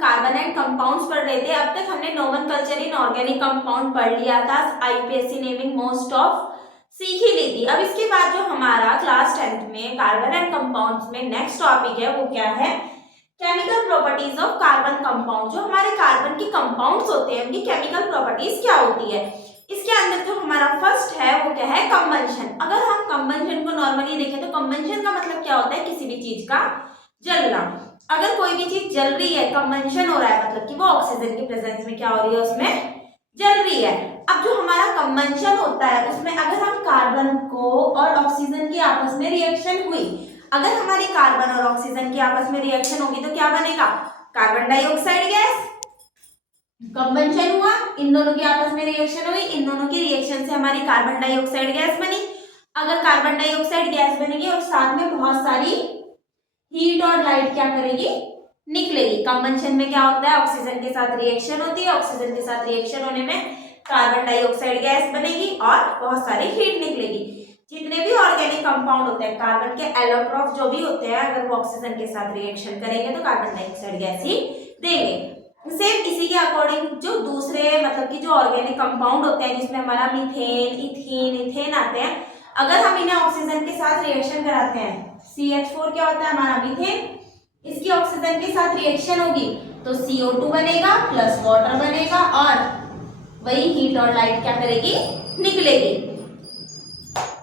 Carbon and compounds पढ़ रहे थे। अब तक हमने नोमेनक्लेचर इन ऑर्गेनिक कंपाउंड पढ़ लिया था, आईपीएससी नेमिंग मोस्ट ऑफ सीख ही ली थी। अब इसके बाद जो हमारा क्लास 10th में कार्बन एंड कंपाउंड्स में नेक्स्ट टॉपिक है वो क्या है, chemical properties of carbon compound. जो हमारे कार्बन के कंपाउंड्स होते हैं उनकी केमिकल प्रॉपर्टीज क्या होती है। इसके अंदर जो हमारा फर्स्ट है वो क्या है, कंबंशन। अगर हम कंबंशन को नॉर्मली देखें तो कंबंशन का मतलब क्या होता है, किसी भी चीज का जलना। अगर कोई भी चीज जल रही है, कंबंशन हो रहा है, मतलब कि वो ऑक्सीजन की प्रेजेंस में क्या हो रही है, उसमें जल रही है। अब जो हमारा कंबंशन होता है उसमें अगर हम कार्बन को और ऑक्सीजन की आपस में रिएक्शन हुई, अगर हमारी कार्बन और ऑक्सीजन की आपस में रिएक्शन होगी तो क्या बनेगा, कार्बन डाइऑक्साइड गैस। कंबंशन हुआ, इन दोनों की आपस में रिएक्शन हुई, इन दोनों की रिएक्शन से हमारी कार्बन डाइऑक्साइड गैस बनी। अगर कार्बन डाइऑक्साइड गैस बनेगी और साथ में बहुत सारी हीट और लाइट क्या करेगी, निकलेगी। कंबंशन में क्या होता है, ऑक्सीजन के साथ रिएक्शन होती है, ऑक्सीजन के साथ रिएक्शन होने में कार्बन डाइऑक्साइड गैस बनेगी और बहुत सारी हीट निकलेगी। जितने भी ऑर्गेनिक कंपाउंड होते हैं, कार्बन के एलोट्रॉफ जो भी होते हैं, अगर वो ऑक्सीजन के साथ रिएक्शन करेंगे तो कार्बन डाइऑक्साइड गैस ही देंगे। सेम इसी के अकॉर्डिंग जो दूसरे मतलब कि जो ऑर्गेनिक कंपाउंड होते हैं जिसमें हमारा मीथेन, इथीन, इथेन आते हैं, अगर हम इन्हें ऑक्सीजन के साथ रिएक्शन कराते हैं, CH4 क्या होता है हमारा मीथेन, इसकी ऑक्सीजन के साथ रिएक्शन होगी तो CO2 बनेगा प्लस वाटर बनेगा और वही हीट और लाइट क्या करेगी, निकलेगी।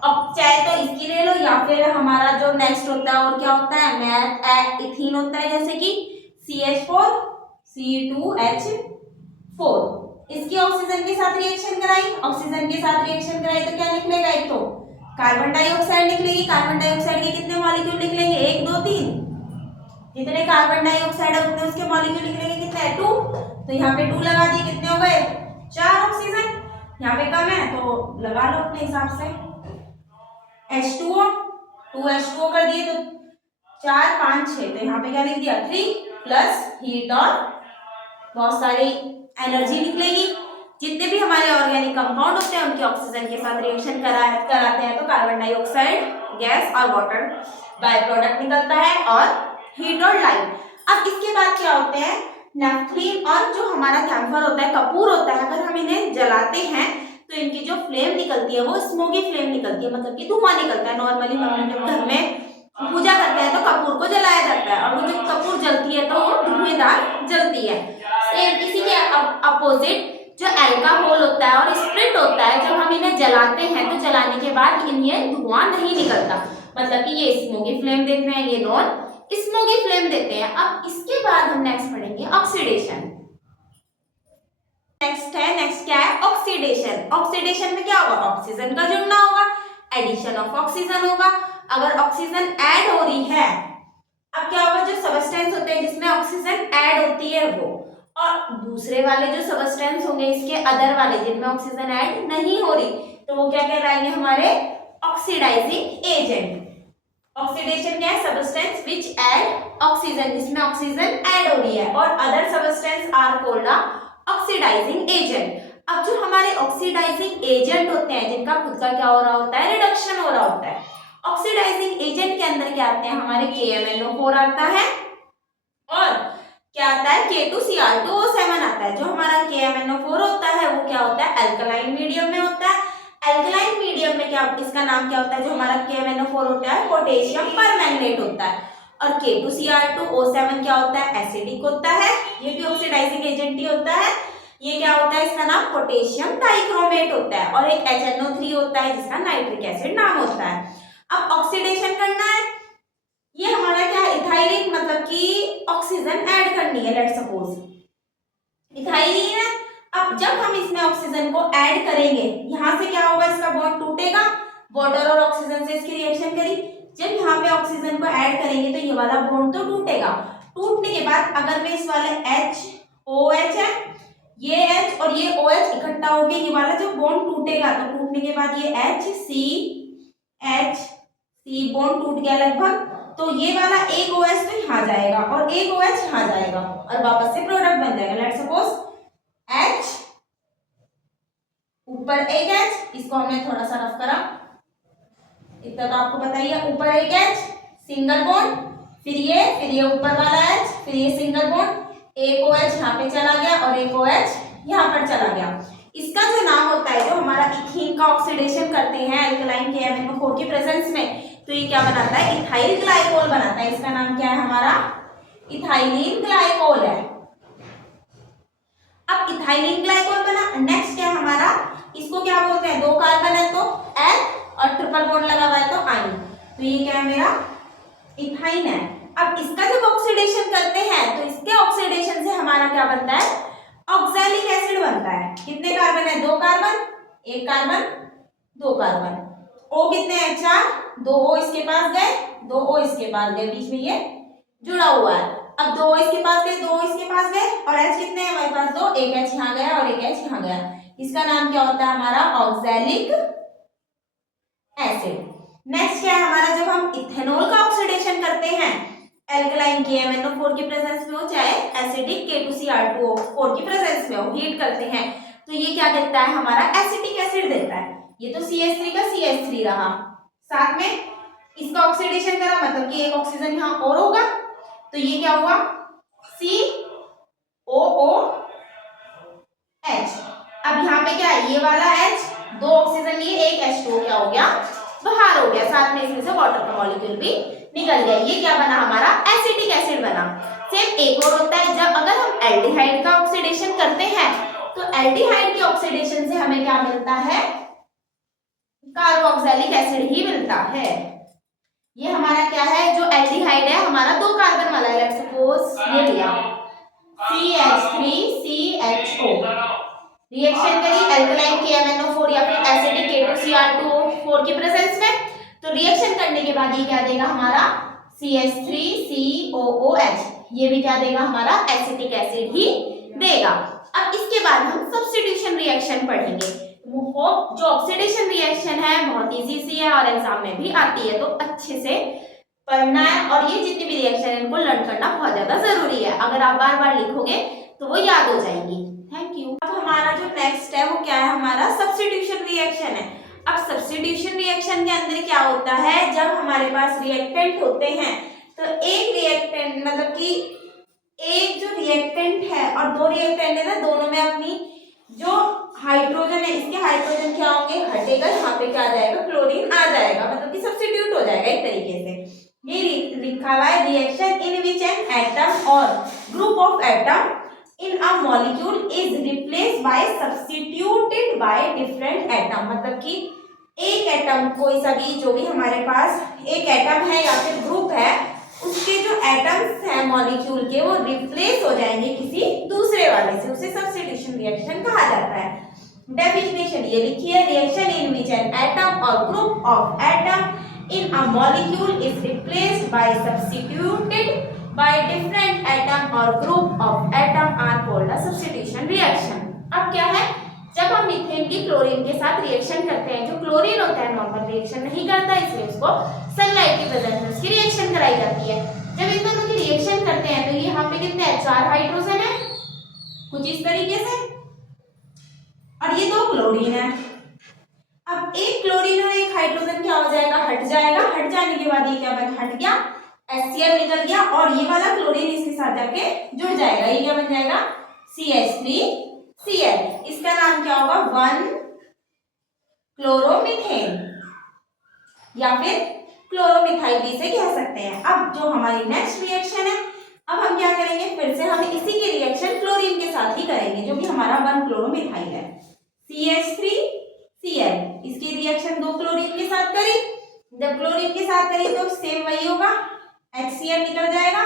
अब चाहे तो इसकी ले लो या फिर हमारा जो नेक्स्ट होता है और क्या होता है, इथीन होता है, जैसे कि CH4 C2H4, इसकी ऑक्सीजन के साथ रिएक्शन कराई, ऑक्सीजन के साथ रिएक्शन कराई तो क्या निकलेगा, एक तो कार्बन डाइऑक्साइड निकलेगी। कार्बन डाइऑक्साइड के कितने मॉलिक्यूल निकलेंगे, 1 2 3, जितने कार्बन डाइऑक्साइड है उतने उसके मॉलिक्यूल निकलेंगे, कितने 2, तो यहाँ पे 2 लगा दिए, कितने हो गए 4 ऑक्सीजन। यहाँ पे कम है तो लगा लो अपने हिसाब से, H2O 2H2O कर दिए तो 4 5 6, तो यहाँ पे क्या लिख दिया 3 प्लस हीट और बहुत सारी एनर्जी निकलेगी। जितने भी हमारे ऑर्गेनिक कंपाउंड होते हैं उनके ऑक्सीजन के साथ रिएक्शन कराते हैं तो कार्बन डाइऑक्साइड गैस और वाटर बाय प्रोडक्ट निकलता है और हीट और लाइट। अब इसके बाद क्या होते हैं, नेफ्थलीन और जो हमारा कैम्फर होता है, कपूर होता है, अगर हम इन्हें जलाते हैं तो इनकी जो फ्लेम निकलती है वो स्मोकी फ्लेम निकलती है, मतलब कि धुआं निकलता है। नॉर्मली हम जब घर में पूजा करते हैं तो कपूर को जलाया जाता है और वो जब कपूर जलती है तो वो धुएंदार जलती है। सेम इसी के अपोजिट जो अल्कोहल होता है और स्प्रिट होता है, जब हम इन्हें जलाते हैं तो जलाने के बाद इनमें धुआं नहीं निकलता, मतलब कि ये स्मोकी फ्लेम देते हैं, ये नॉन स्मोकी फ्लेम देते हैं। अब इसके बाद हम नेक्स्ट पढ़ेंगे ऑक्सीडेशन। नेक्स्ट क्या है, ऑक्सीडेशन। ऑक्सीडेशन में क्या होगा, ऑक्सीजन का जुड़ना होगा, एडिशन ऑफ ऑक्सीजन होगा। अगर ऑक्सीजन ऐड हो रही है, अब क्या होगा, जो सबस्टेंस होते हैं जिसमें ऑक्सीजन ऐड होती है वो, और दूसरे वाले जो सबस्टेंस होंगे इसके अदर वाले जिनमें ऑक्सीजन ऐड नहीं हो रही, तो वो क्या कहलाएंगे, हमारे ऑक्सीडाइजिंग एजेंट। ऑक्सीडेशन क्या है, सबस्टेंस विच ऐड ऑक्सीजन, जिसमें ऑक्सीजन ऐड हो रही है, और other substance are called oxidizing agent. अब जो हमारे ऑक्सीडाइजिंग एजेंट होते हैं जिनका खुद का क्या हो रहा होता है, रिडक्शन हो रहा होता है, ऑक्सीडाइजिंग एजेंट के अंदर क्या आते हैं, हमारे KMnO4 आता है और क्या आता है, K2Cr2O7 आता है। जो हमारा KMnO4 होता है वो क्या होता है, अल्कलाइन मीडियम में होता है। अल्कलाइन मीडियम में क्या, इसका नाम क्या होता है, जो हमारा KMnO4 होता है पोटेशियम परमैंगनेट होता है, और K2Cr2O7 क्या होता है, एसिडिक होता है, ये भी ऑक्सीडाइजिंग एजेंट ही होता है। ये क्या होता है, इसका नाम पोटेशियम डाइक्रोमेट होता है, और एक HNO3 होता है जिसका नाइट्रिक एसिड नाम होता है। अब ऑक्सीडेशन करना है, ये हमारा क्या है, इथाइलिन, मतलब कि ऑक्सीजन ऐड करनी है, लेट्स सपोज इथाइलिन है। अब जब हम इसमें ऑक्सीजन को ऐड करेंगे, यहां से क्या होगा, इसका बॉन्ड टूटेगा, वाटर और ऑक्सीजन से इसकी रिएक्शन करी, जब यहाँ पे ऑक्सीजन को ऐड करेंगे तो ये वाला बॉन्ड तो टूटेगा। टूटने के बाद अगर मैं इस वाले HOH है, ये H और ये OH इकट्ठा हो गए, ये वाला जो बॉन्ड टूटेगा, तो टूटने के बाद ये HCH बॉन्ड टूट गया लगभग, तो ये वाला एक OH तो यहाँ जाएगा और एक OH यहाँ जाएगा और वापस से प्रोडक्ट बन जाएगा। लेट्स सपोज H ऊपर एक H, इसको हमने थोड़ा सा रफ करा, इतना तो आपको पता ही है, ऊपर एक H सिंगल बॉन्ड, फिर ये ऊपर वाला H, फिर ये सिंगल बॉन्ड, एक OH यहाँ पे चला गया और एक OH यहाँ पर चला गया। इसका जो नाम होता है, जो हमारा इथीन का ऑक्सीडेशन करते हैं अल्कलाइन KMnO4 की प्रेजेंस में, तो ये क्या बनाता है, इथाइल ग्लाइकोल बनाता है। इसका नाम क्या है हमारा, इथाइलिन ग्लाइकोल है। अब इथाइलिन ग्लाइकोल बना, नेक्स्ट क्या है हमारा, इसको क्या बोलते हैं, 2 कार्बन है तो L और ट्रिपल बॉन्ड लगा हुआ है तो आइन, तो ये क्या है मेरा इथाइन है। अब इसका जब ऑक्सीडेशन करते हैं तो इसके ऑक्सीडेशन से हमारा क्या बनता है, ऑक्सैलिक एसिड बनता है। कितने कार्बन है, 2 कार्बन, 1 कार्बन, 2 कार्बन, O कितने हैं, 4, 2 O इसके पास गए, 2 O इसके पास गए, बीच में ये जुड़ा हुआ है। अब 2 O इसके पास गए, 2 O इसके पास गए और H कितने हैं हमारे पास, 2, एक H यहाँ गया और एक H यहाँ गया। इसका नाम क्या होता है हमारा, ऑक्सैलिक एसिड। नेक्स्ट क्या है हमारा, जब हम इथेनॉल का ऑक्सीडेशन करते हैं एल्कलाइन KMnO4 की प्रेजेंस में हो, चाहे एसिडिक K2Cr2O4 की प्रेजेंस में हो, हीट करते हैं तो ये क्या देता है हमारा, एसिटिक एसिड देता है। ये तो CH3 का CH3 रहा, साथ में इसका ऑक्सीडेशन करा, मतलब कि एक ऑक्सीजन यहाँ और होगा, तो ये क्या हुआ, COOH। अब यहाँ पे क्या है, ये वाला H, 2 ऑक्सीजन लिए, एक H2O क्या हो गया, बाहर हो गया, साथ में इसमें से वाटर का मॉलिक्यूल भी निकल गया। ये क्या बना हमारा, एसिटिक एसिड बना। सेम एक और होता है, जब अगर हम एल्डिहाइड का ऑक्सीडेशन करते हैं तो एल्डिहाइड के ऑक्सीडेशन से हमें क्या मिलता है, कार्बोक्सिलिक एसिड ही मिलता है। ये हमारा क्या है, जो एल्डिहाइड है हमारा 2 कार्बन वाला है, लेट्स सपोज ये लिया CH3CHO, रिएक्शन करी एल्कलाइन KMnO4 या फिर एसिडिक K2Cr2O4 की प्रेजेंस में, तो रिएक्शन करने के बाद ये क्या देगा हमारा, CH3COOH, ये भी क्या देगा हमारा, एसिटिक एसिड ही देगा। अब इसके बाद हम सब्स्टिट्यूशन रिएक्शन पढ़ेंगे। वो जो ऑक्सीडेशन रिएक्शन है बहुत इजी सी है और एग्जाम में भी आती है, तो अच्छे से पढ़ना है और ये जितनी भी रिएक्शन है इनको लर्न करना बहुत ज्यादा जरूरी है। अगर आप बार बार लिखोगे तो वो याद हो जाएंगी। Thank you. अब हमारा जो नेक्स्ट है वो क्या है, हमारा सब्स्टिट्यूशन रिएक्शन है। अब सब्स्टिट्यूशन रिएक्शन के अंदर क्या होता है, जब हमारे पास रिएक्टेंट होते हैं तो एक रिएक्टेंट, मतलब कि एक जो रिएक्टेंट है और 2 रिएक्टेंट है ना, दोनों में अपनी जो हाइड्रोजन है, इसके हाइड्रोजन क्या होंगे, घटेगा, यहाँ पे क्या आ जाएगा, क्लोरीन आ जाएगा, मतलब कि सब्स्टिट्यूट हो जाएगा एक तरीके से। ये लिखा हुआ है, reaction in which an atom or group of atom in a molecule is replaced by substituted by different atom, मतलब कि एक एटम, कोई सा भी जो भी हमारे पास एक एटम है या फिर ग्रुप है, उसके जो एटम्स हैं मॉलिक्यूल के वो रिप्लेस हो जाएंगे किसी दूसरे वाले से, उसे सब्स्टिट्यूशन रिएक्शन कहा जाता है। डेफिनेशन ये लिखी है, reaction in which an atom or group of atom in a molecule is replaced by substituted by different atom or group of atom are called a substitution reaction. अब क्या है, जब हम मीथेन की क्लोरीन के साथ रिएक्शन करते हैं, जो क्लोरीन होता है नॉर्मल रिएक्शन नहीं करता, इसलिए उसको सनलाइट की प्रेजेंस में उसकी रिएक्शन कराई जाती है। जब इन दोनों की रिएक्शन करते हैं तो ये यहाँ पे कितने हैं, 4 हाइड्रोजन है कुछ इस तरीके से, और ये 2 क्लोरीन है। अब एक क्लोरीन और एक हाइड्रोजन क्या हो जाएगा, हट जाएगा, हट जाने के बाद ये क्या बन, हट गया, HCl निकल गया और ये वाला क्लोरीन इसके साथ जाके जुड़ जाएगा, ये क्या बन जाएगा, CH3Cl। इसका नाम क्या होगा, 1 क्लोरोमीथेन या फिर क्लोरोमिथाइल भी से कह सकते हैं। अब जो हमारी नेक्स्ट रिएक्शन है, अब हम क्या करेंगे, फिर से हम इसी की रिएक्शन क्लोरीन के साथ ही करेंगे, जो कि हमारा 1 क्लोरोमिथाइल है, CH3Cl। इसकी रिएक्शन 2 क्लोरीन के साथ करी, जब क्लोरीन के साथ करी तो सेम वही होगा, HCl निकल जाएगा,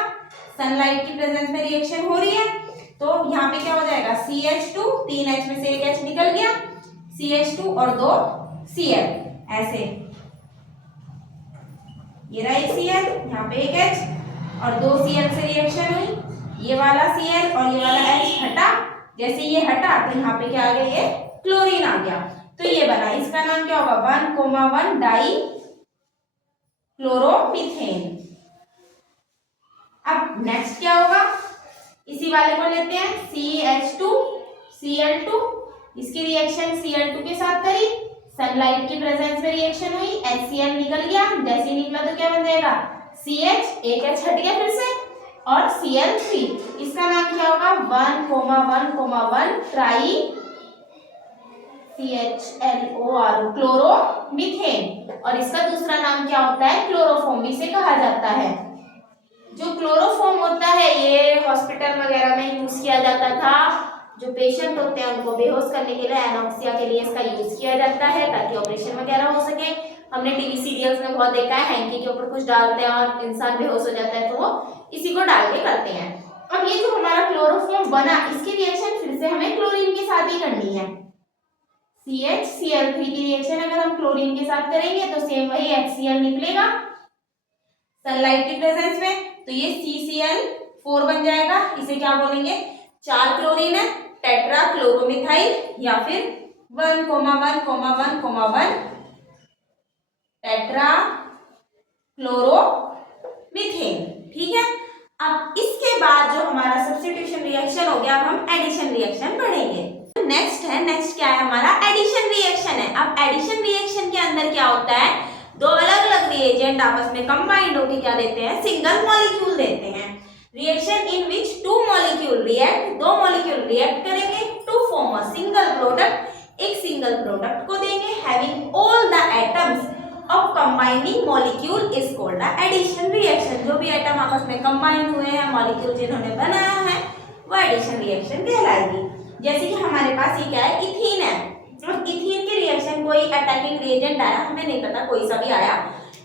सनलाइट की प्रेजेंस में रिएक्शन हो रही है तो यहाँ पे क्या हो जाएगा, CH2, 3 H में से एक H निकल गया, CH2 और 2 Cl, ऐसे ये रहा एक Cl, यहाँ पे एक H और 2 Cl से रिएक्शन हुई, ये वाला Cl और ये वाला H हटा, जैसे ये हटा तो यहाँ पे क्या आ गया, ये क्लोरीन आ गया, तो ये बना, इसका नाम क्या होगा, 1,1 डाई क्लोरोमीथेन। अब नेक्स्ट क्या होगा, इसी वाले को लेते हैं, CH2Cl2, इसकी रिएक्शन Cl2 के साथ करी, सनलाइट की प्रेजेंस में रिएक्शन हुई, HCl निकल गया, जैसे निकला तो क्या बन जाएगा, CH, एक H हट गया फिर से और Cl3, इसका नाम क्या होगा, 1,1,1 ट्राई CHLOR क्लोरोमीथेन। और इसका दूसरा नाम क्या होता है? क्लोरोफॉर्म इसे कहा जाता है। जो क्लोरोफॉर्म होता है ये हॉस्पिटल वगैरह में यूज किया जाता था। जो पेशेंट होते हैं उनको बेहोश करने के लिए, एनोक्सिया के लिए इसका यूज किया जाता है ताकि ऑपरेशन वगैरह हो सके। हमने टीवी सीरियल्स में बहुत देखा है, हैंकी के ऊपर कुछ डालते हैं और इंसान बेहोश हो जाता है तो वो इसी को डाल के करते हैं। अब ये जो हमारा क्लोरोफॉर्म बना इसकी रिएक्शन फिर से हमें क्लोरीन के साथ ही करनी है। CHCl3 की रिएक्शन अगर हम क्लोरीन के साथ करेंगे तो सेम वही HCl निकलेगा सनलाइट की प्रेजेंस में, तो ये CCl4 बन जाएगा। इसे क्या बोलेंगे? 4 क्लोरीन है, टेट्रा क्लोरोमिथाइल या फिर 1,1,1,1 टेट्रा क्लोरोमीथेन। ठीक है। अब इसके बाद जो हमारा सब्स्टिट्यूशन रिएक्शन हो गया, अब हम एडिशन रिएक्शन पढ़ेंगे। नेक्स्ट क्या है? हमारा एडिशन रिएक्शन है। अब एडिशन रिएक्शन के अंदर क्या होता है? दो अलग अलग रिएजेंट आपस में कंबाइंड होकर क्या देते हैं? सिंगल मॉलिक्यूल देते हैं। Reaction in which two molecule react, दो मॉलिक्यूल रिएक्ट करेंगे to form a single product, एक सिंगल प्रोडक्ट को देंगे। Having all the atoms of combining molecule is called the addition reaction. जो भी एटम आपस में कंबाइन हुए हैं, मॉलिक्यूल जिन्होंने बनाया है, वो एडिशन रिएक्शन कहलाएगी। जैसे कि हमारे पास ये क्या है? इथीन है। अब इथीन के रिएक्शन कोई अटैकिंग रिएजेंट आया, हमें नहीं पता कोई सा भी आया,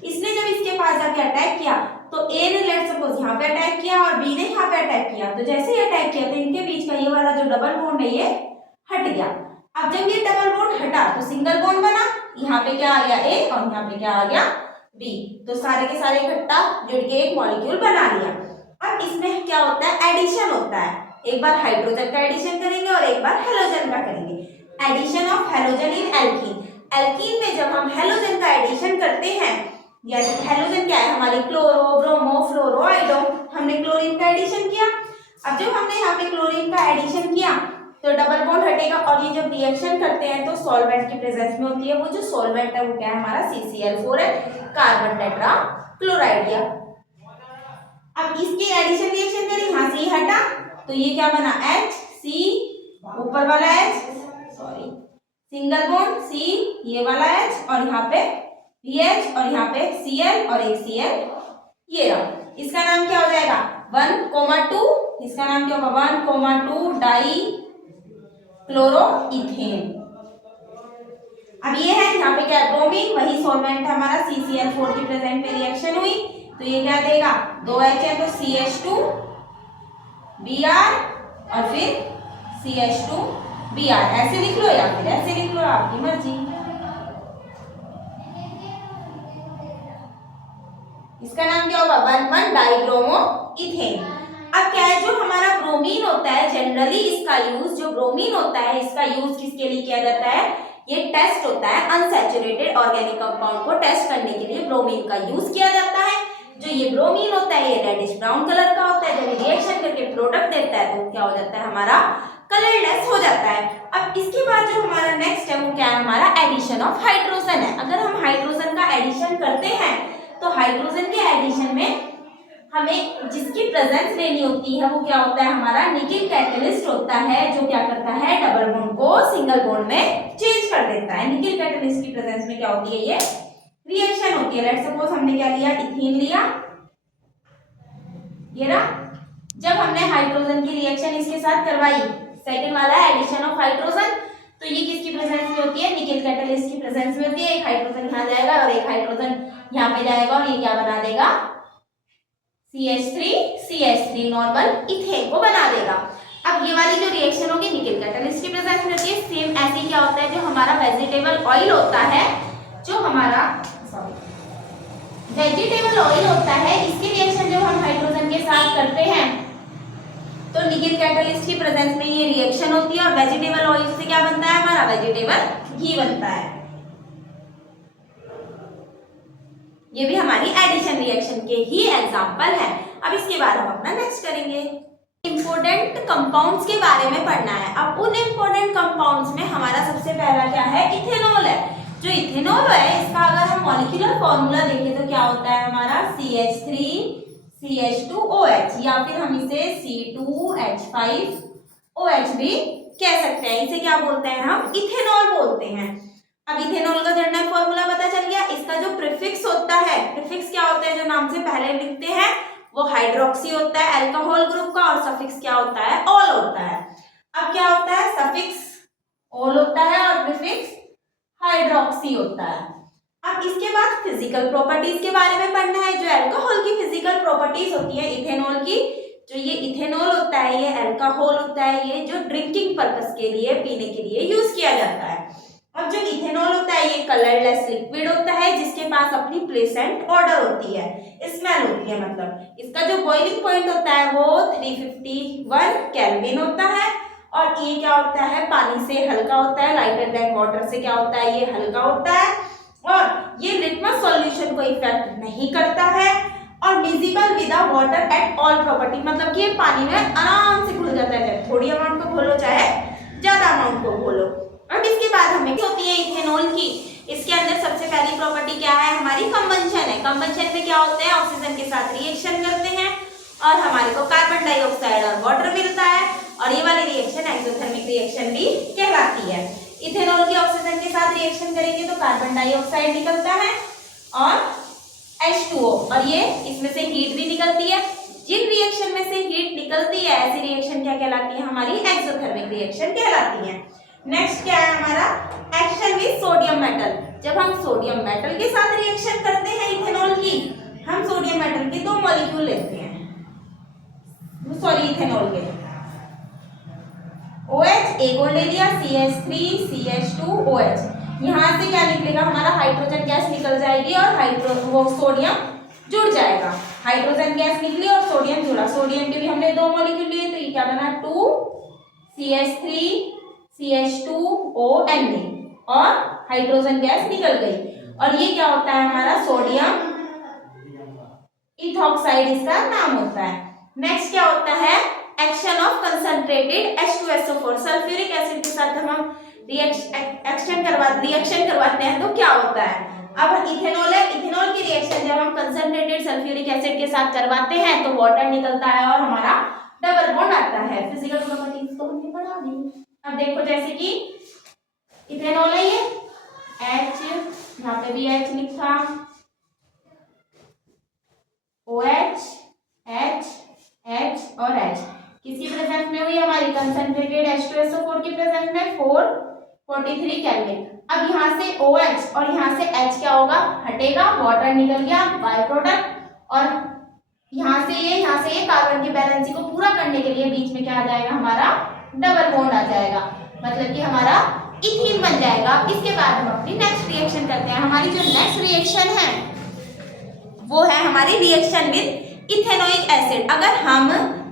इसने जब इसके पास जाके अटैक किया तो ए ने लेट सपोज यहाँ पे अटैक किया और बी ने यहाँ पे अटैक किया, तो जैसे ही अटैक किया तो इनके बीच का ये वाला जो डबल बॉन्ड है ये हट गया। अब जब ये डबल बॉन्ड हटा तो सिंगल बॉन्ड बना, यहाँ पे क्या आ गया? ए और यहाँ पे क्या आ गया? बी। तो सारे के सारे इकट्ठा जुड़ के एक मॉलिक्यूल बना लिया। अब इसमें क्या होता है? एडिशन होता है। एक बार हाइड्रोजन का एडिशन करेंगे और एक बार हेलोजन का करेंगे। Addition of halogen in alkene. Alkene में जब हम हेलोजन का एडिशन करते हैं, या हेलोजन क्या है? हमारी क्लोरो, ब्रोमो, फ्लोरो, आइडो। हमने क्लोरीन का एडिशन किया। अब जब हमने यहाँ पे क्लोरीन का एडिशन किया तो डबल बॉन्ड हटेगा और ये जब रिएक्शन करते हैं तो सॉल्वेंट की प्रेजेंस में होती है। वो जो सॉल्वेंट है वो क्या है? हमारा CCl4 है, कार्बन टेट्रा क्लोराइड। अब इसकी एडिशन रिएक्शन करें, यहाँ से हटा तो ये क्या बना? HC, ऊपर वाला H, sorry single bond C, ये वाला H और यहाँ पे BH और यहाँ पे Cl और एक Cl, ये रहा। इसका नाम क्या हो जाएगा? 1,2। इसका नाम क्या होगा? 1,2 डाई क्लोरोइथेन। अब ये है यहाँ पे क्या है? ब्रोमीन, वही सॉल्वेंट हमारा CCl4 की प्रेजेंट में रिएक्शन हुई तो ये क्या देगा? 2H है तो CH2 Br और फिर CH2 Br। ऐसे लिख लो या फिर ऐसे लिख लो, आपकी मर्जी। इसका नाम क्या होगा? 1,1 डाइब्रोमोइथेन। अब क्या है? जो हमारा ब्रोमीन होता है, जनरली इसका यूज, जो ब्रोमीन होता है इसका यूज किसके लिए किया जाता है? ये टेस्ट होता है, अनसैचुरेटेड ऑर्गेनिक कंपाउंड को टेस्ट करने के लिए ब्रोमीन का यूज किया जाता है। जो ये ब्रोमीन होता है ये रेडिश ब्राउन कलर का होता है। जब रिएक्शन करके प्रोडक्ट देता है तो क्या हो जाता है? हमारा कलरलेस हो जाता है। अब इसके बाद जो हमारा नेक्स्ट है वो क्या है? हमारा एडिशन ऑफ हाइड्रोजन है। अगर हम हाइड्रोजन का एडिशन करते हैं तो हाइड्रोजन के एडिशन में हमें जिसकी प्रेजेंस लेनी होती है वो क्या होता है? हमारा निकिल कैटलिस्ट होता है, जो क्या करता है? डबल बॉन्ड को सिंगल बॉन्ड में चेंज कर देता है। निकिल कैटलिस्ट की प्रेजेंस में क्या होती है? ये रिएक्शन होती है। लेट्स सपोज हमने क्या लिया? इथीन लिया, ये रहा। जब हमने हाइड्रोजन की रिएक्शन इसके साथ करवाई, सेकंड वाला एडिशन ऑफ हाइड्रोजन, तो ये किसकी प्रेजेंस में होती है? निकिल कैटलिस्ट की प्रेजेंस में होती है। एक हाइड्रोजन यहाँ जाएगा और एक हाइड्रोजन यहाँ पे जाएगा और ये क्या बना देगा? CH3 नॉर्मल इथेन को बना देगा। अब ये वाली जो रिएक्शन होगी निकिल कैटलिस्ट की प्रेजेंस में होती है। सेम ऐसे ही क्या होता है? जो हमारा वेजिटेबल ऑयल होता है, जो हमारा वेजिटेबल ऑयल होता है, इसकी रिएक्शन जब हम हाइड्रोजन के साथ करते हैं तो निकिल कैटलिस्ट की प्रेजेंस में ये रिएक्शन होती है और वेजिटेबल ऑयल से क्या बनता है? हमारा वेजिटेबल घी बनता है। ये भी हमारी एडिशन रिएक्शन के ही एग्जांपल है। अब इसके बाद हम अपना नेक्स्ट करेंगे। इंपॉर्टेंट कंपाउंड्स के बारे में पढ़ना है। अब उन इंपॉर्टेंट कंपाउंड्स में हमारा सबसे पहला क्या है? इथेनॉल है। जो इथेनॉल है इसका अगर हम मॉलिक्यूलर फॉर्मूला देखें तो क्या होता है? हमारा CH3 CH2OH, या फिर हम इसे C2H5 OH भी कह सकते हैं। इसे क्या बोलते हैं हम? इथेनॉल बोलते हैं। अब इथेनॉल का जनरल फॉर्मूला पता चल गया। इसका जो प्रीफिक्स होता है, प्रीफिक्स क्या होता है जो नाम से पहले लिखते हैं, वो हाइड्रोक्सी होता है अल्कोहल ग्रुप का, और सफिक्स क्या होता है? ऑल होता है। अब क्या होता है? सफिक्स ऑल होता है और प्रीफिक्स हाइड्रोक्सी होता है। अब इसके बाद फिजिकल प्रॉपर्टीज के बारे में पढ़ना है। जो अल्कोहल की फिजिकल प्रॉपर्टीज होती है इथेनॉल की, जो ये इथेनॉल होता है, ये अल्कोहल होता है, ये जो ड्रिंकिंग पर्पस के लिए, पीने के लिए यूज किया जाता है। अब जो इथेनॉल होता है ये कलरलेस लिक्विड होता है, जिसके पास अपनी प्लेसेंट ऑर्डर होती है, स्मेल होती है। मतलब इसका जो बॉइलिंग पॉइंट होता है वो 351 केल्विन होता है, और ये क्या होता है? पानी से हल्का होता है, लाइटर देन वाटर से क्या होता है? ये हल्का होता है, और ये लिटमस सॉल्यूशन को इफेक्ट नहीं करता है, और डिजिबल without water at all property, मतलब कि ये पानी में आराम से घुल जाता है, थोड़ी अमाउंट को घोलो चाहे ज्यादा अमाउंट को घोलो। अब इसके बाद हमें होती है इथेनॉल की, इसके अंदर सबसे पहली प्रॉपर्टी क्या है? हमारी कंबंशन है। कंबंशन में क्या होता है? ऑक्सीजन के साथ रिएक्शन करते हैं और हमारे को कार्बन डाइऑक्साइड और वाटर मिलता है, और ये वाली रिएक्शन एक्सोथर्मिक रिएक्शन भी कहलाती है। इथेनॉल की ऑक्सीजन के साथ रिएक्शन करेंगे तो कार्बन डाइऑक्साइड निकलता है और H2O, और ये इसमें से हीट भी निकलती है। जिन रिएक्शन में से हीट निकलती है ऐसी रिएक्शन क्या कहलाती है? हमारी एक्सोथर्मिक रिएक्शन कहलाती है। नेक्स्ट क्या है हमारा? Action with sodium metal. जब हम सोडियम मेटल के साथ रिएक्शन करते हैं इथेनॉल की, हम सोडियम मेटल के 2 मॉलिक्यूल लेते हैं, सॉरी इथेनॉल के OH एक और ले लिया, CH3 CH2OH। यहाँ से क्या निकलेगा? हमारा हाइड्रोजन गैस निकल जाएगी और वो सोडियम जुड़ जाएगा। हाइड्रोजन गैस निकली और सोडियम जुड़ा, सोडियम के भी हमने 2 मॉलिक्यूल लिए, तो ये क्या बना? 2 CH3 CH2ONA, और हाइड्रोजन गैस निकल गई, और ये क्या होता है? हमारा सोडियम इथॉक्साइड इसका नाम होता है। नेक्स्ट क्या होता है? Action of concentrated H2SO4। Sulphuric acid के साथ हम रिएक्शन करवाते हैं तो क्या होता है? अब इथेनॉल है, इथेनॉल की रिएक्शन जब हम कंसंट्रेटेड सल्फ्यूरिक एसिड के साथ करवाते हैं तो वाटर निकलता है और हमारा डबल बॉन्ड आता है। फिजिकल प्रॉपर्टीज तो हमने पढ़ा दी। अब देखो जैसे कि इथेनॉल है, ये H, यहाँ पे भी H लिखा, OH H H और H किसकी प्रेजेंस में हुई? हमारी कंसंट्रेटेड H2SO4 की प्रेजेंस में 443 केल्विन। अब यहाँ से OH और यहाँ से H क्या होगा? हटेगा, वाटर निकल गया बाय प्रोडक्ट, और यहाँ से ये कार्बन की बैलेंसी को पूरा करने के लिए बीच में क्या आ जाएगा? हमारा डबल बॉन्ड आ जाएगा, मतलब कि हमारा इथीन बन जाएगा। इसके बाद हम अपनी नेक्स्ट रिएक्शन करते हैं। हमारी जो नेक्स्ट रिएक्शन है वो है हमारी रिएक्शन विद इथेनोइक एसिड। अगर हम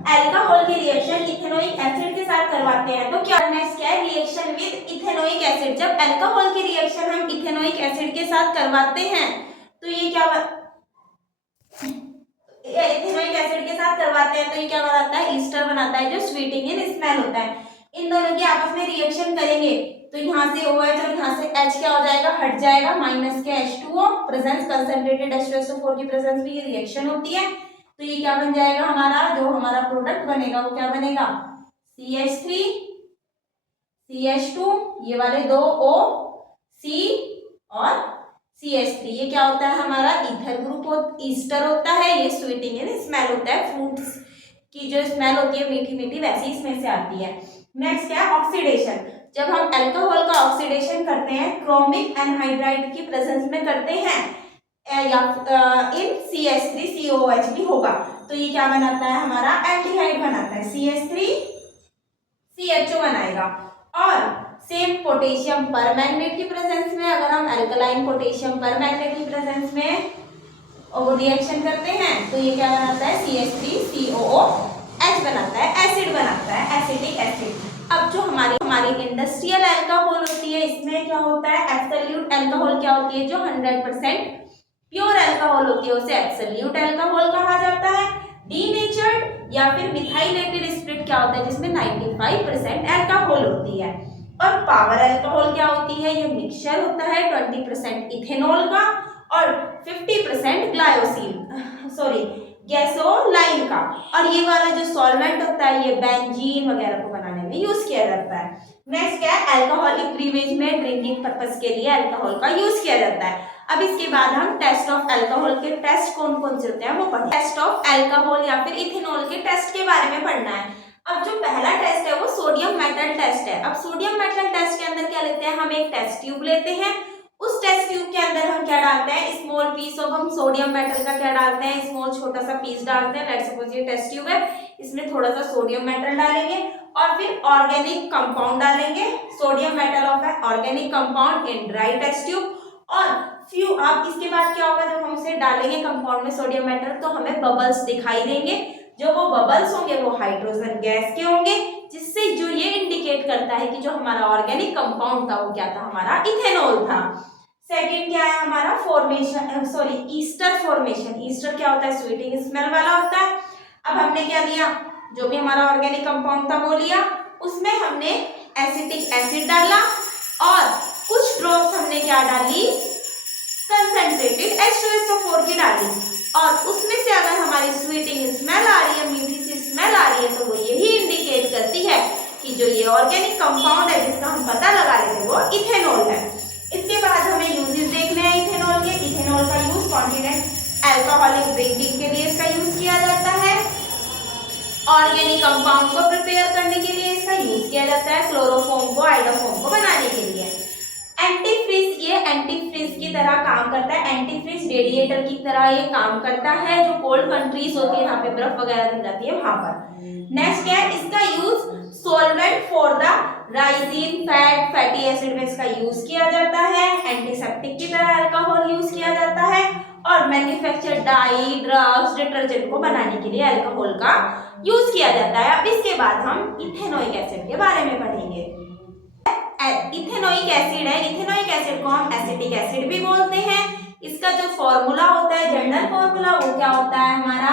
अल्कोहल की रिएक्शन इथेनोइक एसिड के साथ करवाते हैं तो क्या नेक्स्ट क्या है? Reaction with ethanoic acid. जब अल्कोहल की रिएक्शन हम इथेनोइक एसिड के साथ करवाते हैं तो ये क्या इथेनोइक एसिड के साथ करवाते हैं तो ये क्या बनाता है? ईस्टर बनाता है, जो स्वीटिंग इन स्मेल होता है। इन दोनों की आपस में रिएक्शन करेंगे तो यहाँ से OH और यहाँ से H क्या हो जाएगा? हट जाएगा, माइनस के H2O, प्रेजेंस कंसंट्रेटेड H2SO4 की प्रेजेंस में ये रिएक्शन होती है, तो ये क्या बन जाएगा? हमारा जो हमारा प्रोडक्ट बनेगा वो क्या बनेगा? CH3 CH2, ये वाले 2 O C और CH3, ये क्या होता है? हमारा ईथर ग्रुप ईस्टर होता है, ये स्वीटिंग इन स्मेल होता है। फ्रूट्स की जो स्मेल होती है मीठी मीठी वैसी इसमें से आती है। नेक्स्ट क्या है? ऑक्सीडेशन। जब हम अल्कोहल का ऑक्सीडेशन करते हैं क्रोमिक एनहाइड्राइड की प्रेजेंस में करते हैं, या इन CH3COOH भी होगा, तो ये क्या बनाता है? हमारा एल्डिहाइड बनाता है, CH3 CHO बनाएगा। और सेम पोटेशियम पर मैग्नेट की प्रेजेंस में अगर हम अल्कलाइन पोटेशियम पर मैग्नेट की प्रेजेंस में रिएक्शन करते हैं तो ये क्या बनाता है? CH3COOH बनाता है, एसिड बनाता है, एसिटिक एसिड। अब जो हमारी इंडस्ट्रियल अल्कोहल होती है इसमें क्या होता है? एब्सोल्यूट अल्कोहल क्या होती है? जो 100% प्योर अल्कोहल होती है उसे एब्सोल्यूट अल्कोहल कहा जाता है। डीनेचर्ड या फिर मिथाइलेटेड स्पिरिट क्या होता है? जिसमें 95% अल्कोहल होती है। और पावर अल्कोहल क्या होती है? ये मिक्सचर होता है 20% इथेनॉल का और 50% गैसोलाइन का। और ये वाला जो सॉल्वेंट होता है ये बेंजीन वगैरह को बनाने में यूज किया जाता है। नेक्स्ट क्या है, अल्कोहलिक ब्रीवेज में ड्रिंकिंग पर्पस के लिए अल्कोहल का यूज किया जाता है। अब इसके बाद हम टेस्ट ऑफ अल्कोहल के टेस्ट कौन कौन से होते हैं वो पढ़ें। टेस्ट ऑफ अल्कोहल या फिर इथेनॉल के टेस्ट के बारे में पढ़ना है। अब जो पहला टेस्ट है वो सोडियम मेटल टेस्ट है। अब सोडियम मेटल टेस्ट के अंदर क्या लेते हैं, हम एक टेस्ट ट्यूब लेते हैं। उस टेस्ट ट्यूब के अंदर हम क्या डालते हैं, स्मॉल पीस ऑफ हम सोडियम मेटल का क्या डालते हैं, स्मॉल छोटा सा पीस डालते हैं। लेट्स सपोज ये टेस्ट ट्यूब है, इसमें थोड़ा सा सोडियम मेटल डालेंगे और फिर ऑर्गेनिक कंपाउंड डालेंगे, sodium metal of organic compound in dry test tube. और फ्यू आप इसके बाद क्या होगा, जब हम उसे डालेंगे कंपाउंड में सोडियम मेटल तो हमें बबल्स दिखाई देंगे। जो वो बबल्स होंगे वो हाइड्रोजन गैस के होंगे, जिससे जो ये इंडिकेट करता है कि जो हमारा ऑर्गेनिक कंपाउंड था वो क्या था, हमारा इथेनॉल था। सेकंड क्या है हमारा फॉर्मेशन, ईस्टर फॉर्मेशन। ईस्टर क्या होता है, स्वीटिंग स्मेल वाला होता है। अब हमने क्या लिया, जो भी हमारा ऑर्गेनिक कंपाउंड था वो लिया, उसमें हमने एसिटिक एसिड डाला और कुछ ड्रॉप्स हमने क्या डाली, कंसंट्रेटेड H2SO4 की डाली। और उसमें से अगर हमारी स्वीटिंग स्मेल आ रही है, मीठी सी स्मेल आ रही है, तो वो यही इंडिकेट करती है कि जो ये ऑर्गेनिक कंपाउंड है जिसका हम पता लगा रहे थे वो इथेनॉल है। इसके बाद हमें यूजेस देखने हैं इथेनॉल के। इथेनॉल का यूज कॉन्टिनेंट अल्कोहलिक ड्रिंकिंग के लिए इसका यूज किया जाता है। ऑर्गेनिक कंपाउंड को प्रिपेयर करने के लिए इसका यूज किया जाता है। क्लोरोफॉर्म को, आइडोफॉर्म को बनाने के लिए। एंटीफ्रीज, ये एंटीफ्रीज की तरह काम करता है। एंटीफ्रीज रेडिएटर की तरह ये काम करता है। जो कोल्ड कंट्रीज होती है जहाँ पे बर्फ वगैरह गिर जाती है वहां पर। नेक्स्ट क्या है, इसका use solvent for the resin fat, fatty acid में इसका यूज किया जाता है। एंटीसेप्टिक की तरह अल्कोहल यूज किया जाता है। और मैन्युफैक्चर डाई, ड्रग्स, डिटर्जेंट को बनाने के लिए अल्कोहल का यूज किया जाता है। अब इसके बाद हम इथेनोइक एसिड के बारे में पढ़ेंगे। इथेनोइक एसिड है, इथेनोइक एसिड को हम एसिटिक एसिड भी बोलते हैं। इसका जो फॉर्मूला होता है, जनरल फॉर्मूला, वो क्या होता है हमारा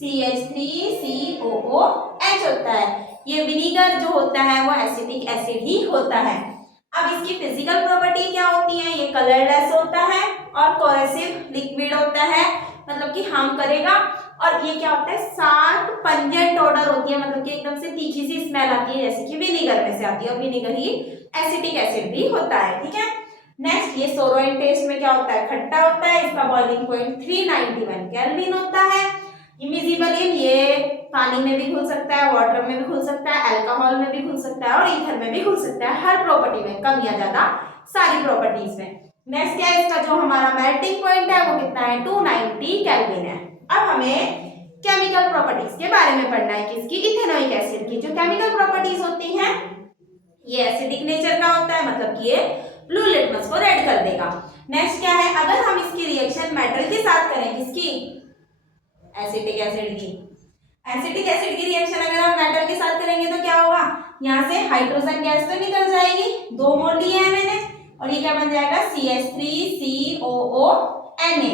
CH3COOH होता है। ये विनीगर जो होता है वो एसिटिक एसिड ही होता है। अब इसकी फिजिकल प्रॉपर्टी क्या होती है, ये कलरलेस होता है और कोरेसिव लिक्विड होता है, मतलब कि हार्म करेगा। और ये क्या होता है, शार्प पंजेंट ऑडर होती है, मतलब कि एकदम से तीखी सी स्मेल आती है, जैसे कि विनीगर में से आती है। और विनीगर ही एसिटिक एसिड भी होता है, ठीक है। नेक्स्ट, ये सोरोइन टेस्ट में क्या होता है, खट्टा होता है। इसका बॉइलिंग पॉइंट 391 केल्विन होता है। इमिजिबल इन, ये पानी में भी घुल सकता है, वाटर में भी घुल सकता है, अल्कोहल में भी घुल सकता है और ईथर में भी घुल सकता है। हर प्रॉपर्टी में, कम या ज्यादा सारी प्रॉपर्टीज में। नेक्स्ट क्या है, इसका जो हमारा मेल्टिंग पॉइंट है वो कितना है, 290 केल्विन है। अब हमें केमिकल प्रॉपर्टीज के बारे में पढ़ना है, किसकी, इथेनोइक एसिड की। जो केमिकल प्रॉपर्टीज होती हैं ये एसिडिक नेचर का होता है, मतलब कि ये ब्लू लिटमस को रेड कर देगा। नेक्स्ट क्या है, अगर हम इसकी रिएक्शन मेटल के साथ करें, किसकी, एसिटिक एसिड की। एसिटिक एसिड की रिएक्शन अगर हम मेटल के साथ करेंगे तो क्या होगा, यहाँ से हाइड्रोजन गैस तो निकल जाएगी, 2 मोल लिए हैं मैंने, और ये क्या बन जाएगा, CH3COONA।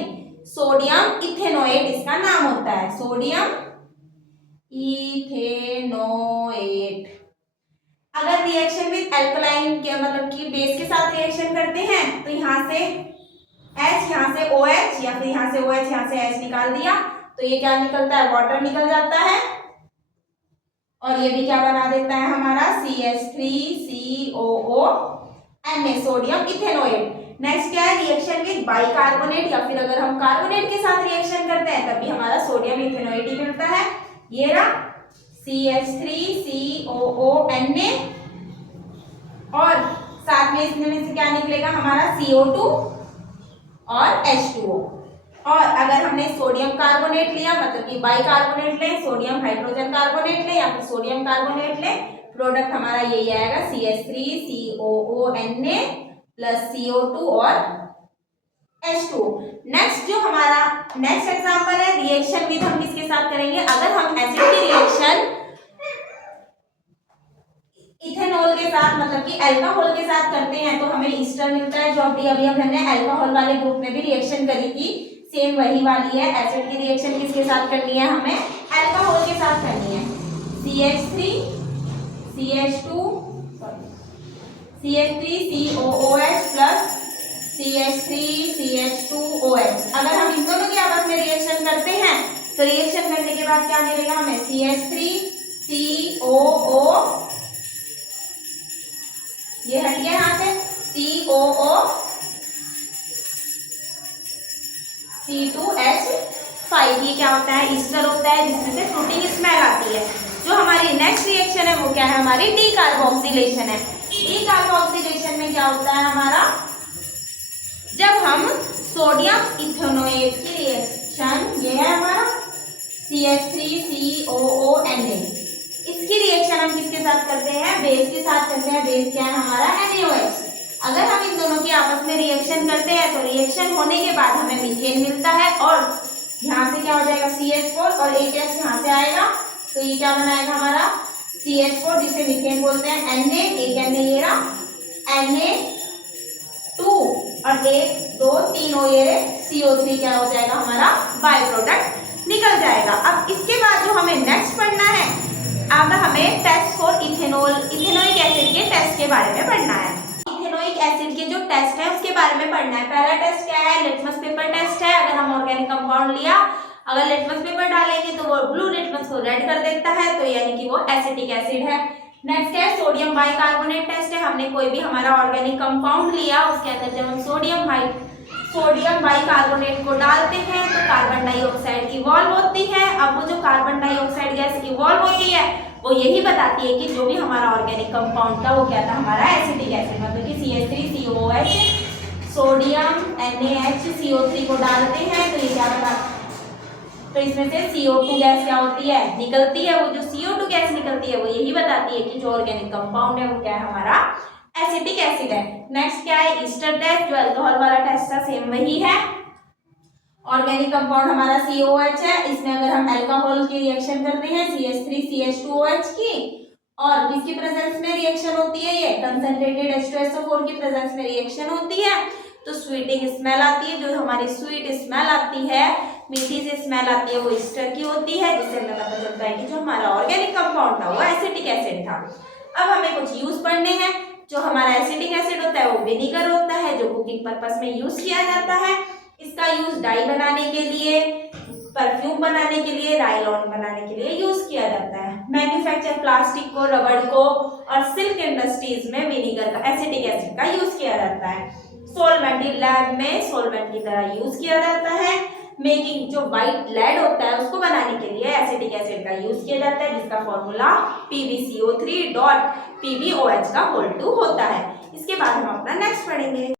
सोडियम इथेनोएट इसका नाम होता है, सोडियम इथेनोएट। अगर रिएक्शन विद अल्कलाइन के, मतलब कि बेस के साथ रिएक्शन करते हैं तो यहाँ से H, यहाँ से OH, या फिर यहाँ से OH, यहाँ से H निकाल दिया तो ये क्या निकलता है, वाटर निकल जाता है। और ये भी क्या बना देता है हमारा CH3COONA, सोडियम इथेनोएट। नेक्स्ट क्या है, रिएक्शन विद बाइकार्बोनेट, या फिर अगर हम कार्बोनेट के साथ रिएक्शन करते हैं तब भी हमारा सोडियम इथेनोएट ही मिलता है। ये रहा CH3COONA, और साथ में इसमें से क्या निकलेगा हमारा CO2 और H2O। और अगर हमने सोडियम कार्बोनेट लिया, मतलब कि बाइकार्बोनेट लें, सोडियम हाइड्रोजन कार्बोनेट लें या फिर सोडियम कार्बोनेट लें, प्रोडक्ट हमारा यही आएगा, CH3COONA प्लस CO2 और H2O। नेक्स्ट जो हमारा नेक्स्ट एग्जांपल है, रिएक्शन विद हम किसके साथ करेंगे, अगर हम एसिड की रिएक्शन इथेनॉल के साथ, मतलब कि अल्कोहल के साथ करते हैं तो हमें ईस्टर मिलता है। जो अभी हमने अल्कोहल वाले ग्रुप में भी रिएक्शन करी थी, सेम वही वाली है। एसिड की रिएक्शन किसके साथ करनी है, हमें अल्कोहल के साथ करनी है, CH3COOH प्लस CH3CH2OH। अगर हम इन दोनों की आपस में रिएक्शन करते हैं तो रिएक्शन करने के बाद क्या मिलेगा हमें, CH3COO, ये हट गया यहाँ से, COO C2H5। ये क्या होता है, ईस्टर होता है जिसमें से फ्रूटिंग स्मेल आती है। जो हमारी नेक्स्ट रिएक्शन है वो क्या है, हमारी डी कार्बोक्सिलेशन है। डी कार्बोक्सिलेशन में क्या होता है हमारा, जब हम सोडियम इथेनोएट की रिएक्शन, ये है हमारा CH3COONA, इसकी रिएक्शन हम किसके साथ करते हैं, बेस के साथ करते हैं। बेस क्या है हमारा, NaOH। अगर हम इन दोनों की आपस में रिएक्शन करते हैं तो रिएक्शन होने के बाद हमें मीथेन मिलता है, और यहाँ से क्या हो जाएगा, CH4 और एक H यहाँ से आएगा, तो ये क्या बनाएगा हमारा CH4, जिसे मीथेन बोलते हैं। Na, एक Na ये रहा, Na2 और 1 2 3 O ये CO3 क्या हो जाएगा हमारा बाय प्रोडक्ट निकल जाएगा। अब इसके बाद जो हमें नेक्स्ट पढ़ना है, अब हमें टेस्ट फॉर इथेनोइक एसिड के टेस्ट के बारे में पढ़ना है। इथेनोइक एसिड के जो टेस्ट है उसके बारे में पढ़ना है। पहला टेस्ट क्या है, लिटमस पेपर टेस्ट है। अगर हम ऑर्गेनिक कंपाउंड लिया, अगर लिटमस पेपर डालेंगे तो वो ब्लू लिटमस को रेड कर देता है, तो यानी कि वो एसिटिक एसिड है। नेक्स्ट है सोडियम बाइकार्बोनेट टेस्ट है। हमने कोई भी हमारा ऑर्गेनिक कंपाउंड लिया, उसके अंदर जब हम सोडियम बाइकार्बोनेट को डालते हैं तो कार्बन डाइऑक्साइड इवॉल्व होती है। अब वो जो कार्बन डाइऑक्साइड गैस इवॉल्व होती है वो यही बताती है कि जो भी हमारा ऑर्गेनिक कंपाउंड था वो क्या था, हमारा एसिटिक एसिड, मतलब कि CH3COOH, सोडियम NaHCO3 को डालते हैं तो ये क्या बता, तो इसमें से CO2 गैस क्या होती है, निकलती है। वो जो CO2 गैस निकलती है वो यही बताती है कि जो ऑर्गेनिक कंपाउंड है वो क्या है, हमारा एसिटिक एसिड है। नेक्स्ट क्या है, ईस्टर टेस्ट, जो अल्कोहल वाला टेस्ट था सेम वही है। ऑर्गेनिक कंपाउंड हमारा COH है, इसमें अगर हम अल्कोहल की रिएक्शन करते हैं CH3CH2OH की, और किसकी प्रेजेंस में रिएक्शन होती है, ये कंसंट्रेटेड H2SO4 की प्रेजेंस में रिएक्शन होती है, तो स्वीटिंग स्मेल आती है। जो हमारी स्वीट स्मेल आती है, मीठी सी स्मेल आती है, वो ईस्टर की होती है, जिससे हमें पता चलता है कि जो हमारा ऑर्गेनिक कंपाउंड था वो एसिटिक एसिड था। अब हमें कुछ यूज पढ़ने हैं। जो हमारा एसिटिक एसिड होता है वो विनेगर होता है, जो कुकिंग पर्पस में यूज किया जाता है। इसका यूज डाई बनाने के लिए, परफ्यूम बनाने के लिए, रायलॉन बनाने के लिए यूज किया जाता है। मैन्युफैक्चर प्लास्टिक को, रबड़ को और सिल्क इंडस्ट्रीज में विनेगर का, एसिटिक एसिड का यूज किया जाता है। सोलवेंट, लैब में सोलवेंट की तरह यूज किया जाता है। मेकिंग, जो व्हाइट लेड होता है उसको बनाने के लिए एसिटिक एसिड का यूज किया जाता है, जिसका फॉर्मूला PbCO3 PbOH का होल 2 होता है। इसके बाद हम अपना नेक्स्ट पढ़ेंगे।